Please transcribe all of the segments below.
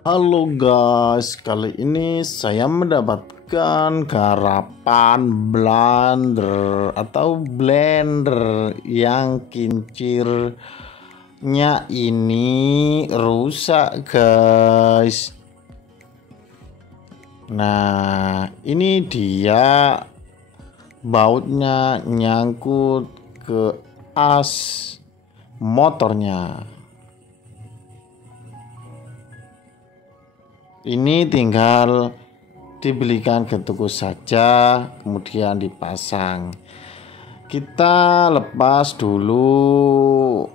Halo guys, kali ini saya mendapatkan garapan blender yang kincirnya ini rusak guys. Nah, ini dia bautnya nyangkut ke as motornya. Ini tinggal dibelikan ke toko saja, kemudian dipasang. Kita lepas dulu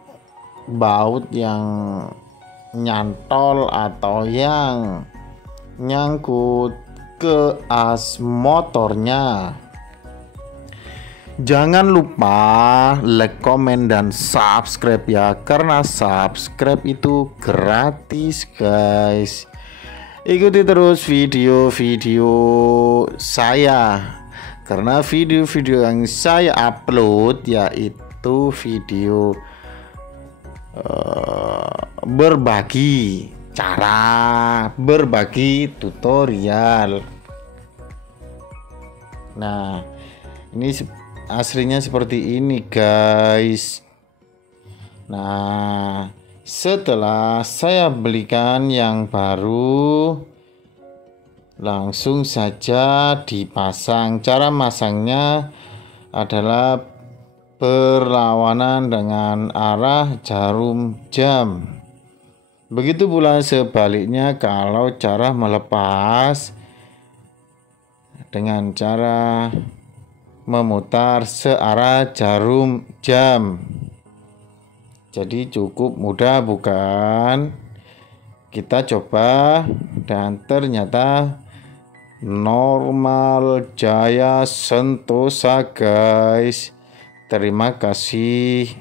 baut yang nyantol atau yang nyangkut ke as motornya. Jangan lupa like, komen, dan subscribe ya, karena subscribe itu gratis guys. Ikuti terus video-video saya, karena video-video yang saya upload yaitu video berbagi cara, berbagi tutorial. Nah, ini aslinya seperti ini guys. Nah, setelah saya belikan yang baru, langsung saja dipasang. Cara masangnya adalah berlawanan dengan arah jarum jam. Begitu pula sebaliknya kalau cara melepas dengan cara memutar searah jarum jam. Jadi cukup mudah bukan? Kita coba dan ternyata normal jaya sentosa guys. Terima kasih.